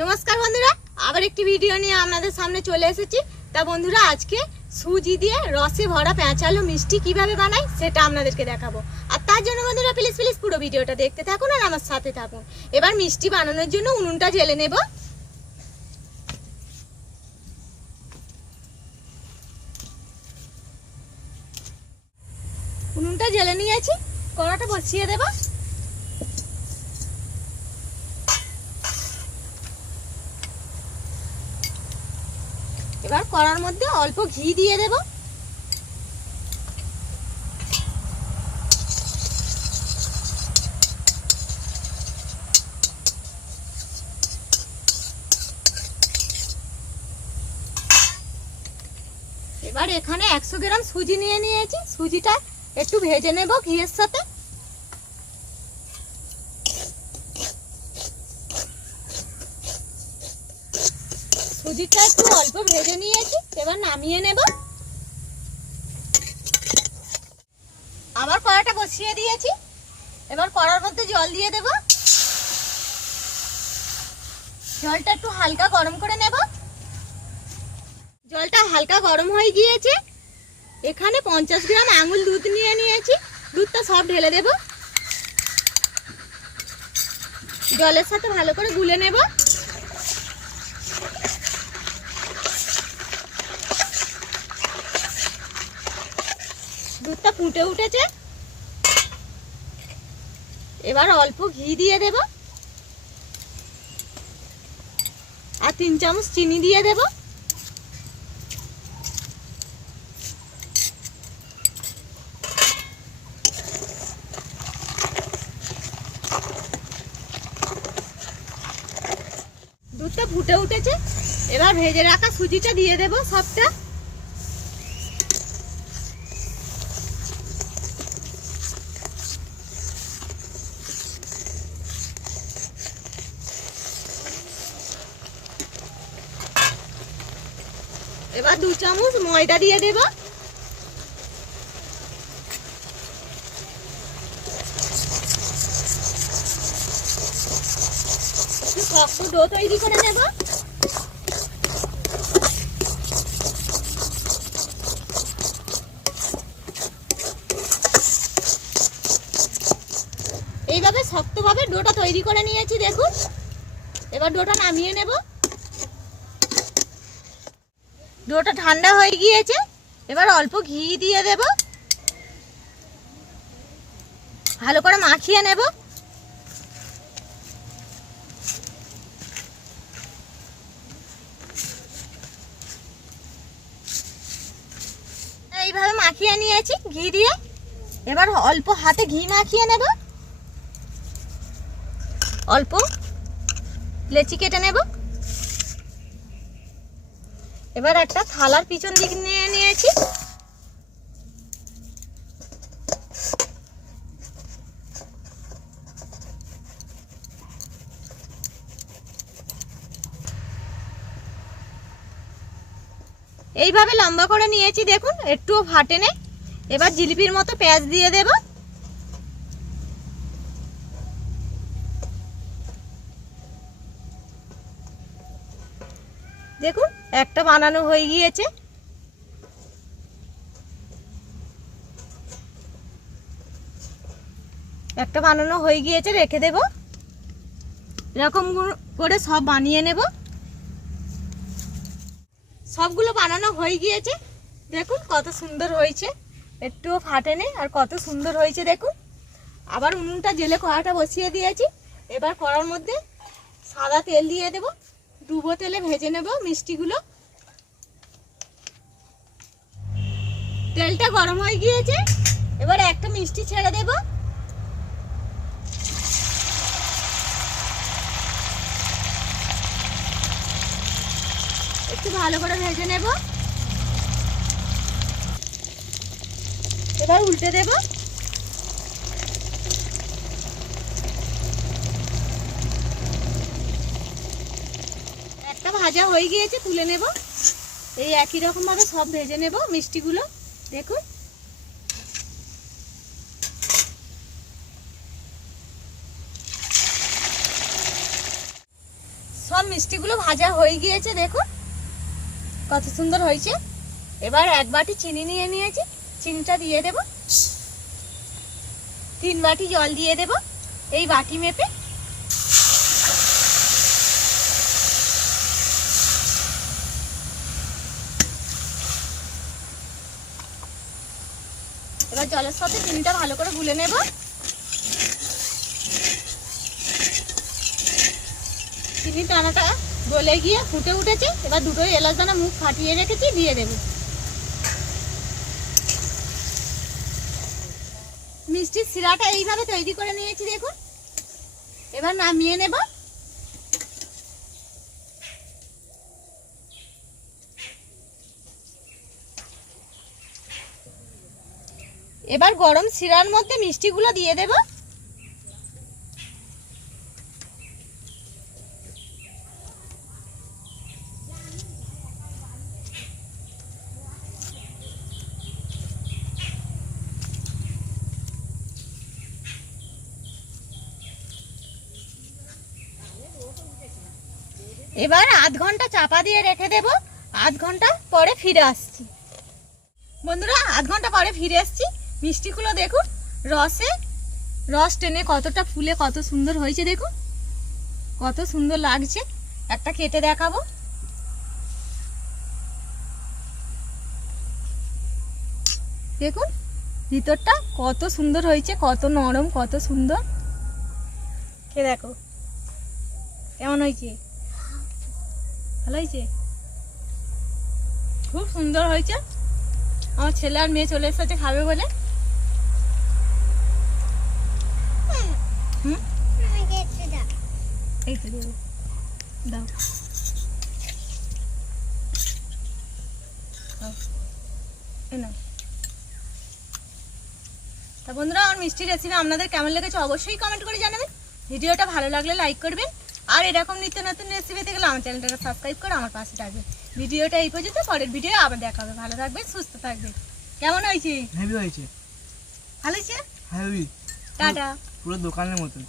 নমস্কার বন্ধুরা, আবার একটি ভিডিও নিয়ে আপনাদের সামনে চলে এসেছি। তা বন্ধুরা, আজকে সুজি দিয়ে রসে ভরা পেঁচালো মিষ্টি কিভাবে বানাই সেটা আপনাদেরকে দেখাবো। আর তার জন্য বন্ধুরা প্লিজ পুরো ভিডিওটা দেখতে থাকুন আর আমার সাথে থাকুন। এবার মিষ্টি বানানোর জন্য উনুনটা জ্বেলে নেব। উনুনটা জ্বেলে নিয়েছি, কড়াটা বসিয়ে দেব। এবার কড়ার মধ্যে অল্প ঘি দিয়ে দেব। এবার এখানে 100 গ্রাম সুজি নিয়ে নিয়েছি, সুজিটা একটু ভেজে নেব ঘিয়ের সাথে। সুজিটা একটু অল্প ভেজে নিয়েছি, এবার নামিয়ে নেব। আবার কড়াটা বসিয়ে দিয়েছি, এবার কড়ার মধ্যে জল দিয়ে দেব। জলটা একটু হালকা গরম করে নেব। জলটা হালকা গরম হয়ে গিয়েছে, এখানে 50 গ্রাম আঙুল দুধ নিয়ে নিয়েছি, দুধটা সব ঢেলে দেব। জলের সাথে ভালো করে গুলে নেব। দুধটা ফুটে উঠেছে, এবার অল্প ঘি দিয়ে দেব আর 3 চামচ চিনি দিয়ে দেব। দুধটা ফুটে উঠেছে, এবার ভেজে রাখা সুজিটা দিয়ে দেব সবটা। এবার 2 চামচ ময়দা দিয়ে দেব। শক্ত ডো তৈরি করে নেব। এইভাবে শক্তভাবে ডোটা তৈরি করে নিয়েছি, দেখুন। এবার ডোটা নামিয়ে নেব। ডোটা ঠান্ডা হয়ে গিয়েছে, এবার অল্প ঘি দিয়ে দেব, ভালো করে মাখিয়ে নেব। এইভাবে মাখিয়ে নিয়েছি ঘি দিয়ে, এবার অল্প হাতে ঘি মাখিয়ে নেব। অল্প লেচি কেটে নেব। এবার একটা থালার পিছন দিক নিয়ে নিয়েছি, এইভাবে লম্বা করে নিয়েছি, দেখুন একটুও ফাটে নেই। এবার জিলিপির মতো পেঁয়াজ দিয়ে দেব। দেখুন একটা বানানো হয়ে গিয়েছে। একটা বানানো হয়ে গিয়েছে, রেখে দেব। এরকম করে সব বানিয়ে নেব। সবগুলো বানানো হয়ে গিয়েছে, দেখুন কত সুন্দর হয়েছে, একটুও ফাটে নেই আর কত সুন্দর হয়েছে দেখুন। আবার উনুনটা জেলে কড়াটা বসিয়ে দিয়েছি, এবার কড়ার মধ্যে সাদা তেল দিয়ে দেব। ডুবো তেলে ভেজে নেব মিষ্টিগুলো। তেলটা গরম হয়ে গিয়েছে, এবার একটা মিষ্টি ছেড়ে দেব। একটু ভালো করে ভেজে নেব। এবার উল্টে দেব। একটা ভাজা হয়ে গিয়েছে, তুলে নেব। এই একই রকম ভাবে সব ভেজে নেব মিষ্টিগুলো, দেখুন। সব মিষ্টিগুলো ভাজা হয়ে গিয়েছে, দেখুন কত সুন্দর হয়েছে। এবার 1 বাটি চিনি নিয়ে নিয়েছি, চিনিটা দিয়ে দেব। 3 বাটি জল দিয়ে দেব এই বাটি মেপে। এবার জলের সাথে চিনিটা ভালো করে গুলে নেব। চিনি দানাটা গলে গিয়ে ফুটে উঠেছে। এবার দুটো এলাচ দানা মুখ ফাটিয়ে রেখেছি, দিয়ে দেব। মিষ্টির শিরাটা এইভাবে তৈরি করে নিয়েছি, দেখুন। এবার নামিয়ে নেব। এবার গরম শিরার মধ্যে মিষ্টিগুলো দিয়ে দেব। এবার আধ ঘন্টা চাপা দিয়ে রেখে দেব। আধ ঘন্টা পরে ফিরে আসছি। বন্ধুরা, আধ ঘন্টা পরে ফিরে আসছি। মিষ্টিগুলো দেখুন রস টেনে কতটা ফুলে কত সুন্দর হয়েছে, দেখুন কত সুন্দর লাগছে। একটা কেটে দেখাবো। দেখুন ভিতরটা কত সুন্দর হয়েছে, কত নরম, কত সুন্দর। খেয়ে দেখো কেমন হয়েছে, ভালো হয়েছে, খুব সুন্দর হয়েছে। আমার ছেলে আর মেয়ে চলে এসেছে খাবে বলে। এই তো দেবো, দাও তা বন্ধুরা, আমার মিষ্টি রেসিপি আপনাদের কেমন লেগেছে অবশ্যই কমেন্ট করে জানাবেন। ভিডিওটা ভালো লাগলে লাইক করবেন, আর এরকম নিত্য নতুন রেসিপি পেতে গেলে আমার চ্যানেলটাকে সাবস্ক্রাইব করে আমার পাশে থাকবেন। ভিডিওটা এই পর্যন্ত, পরের ভিডিও আবার দেখা হবে। ভালো থাকবেন, সুস্থ থাকবেন। কেমন হয়েছে? হেভি হয়েছে, ভালো হয়েছে। Heavy, tata. পুরো দোকানের মতন।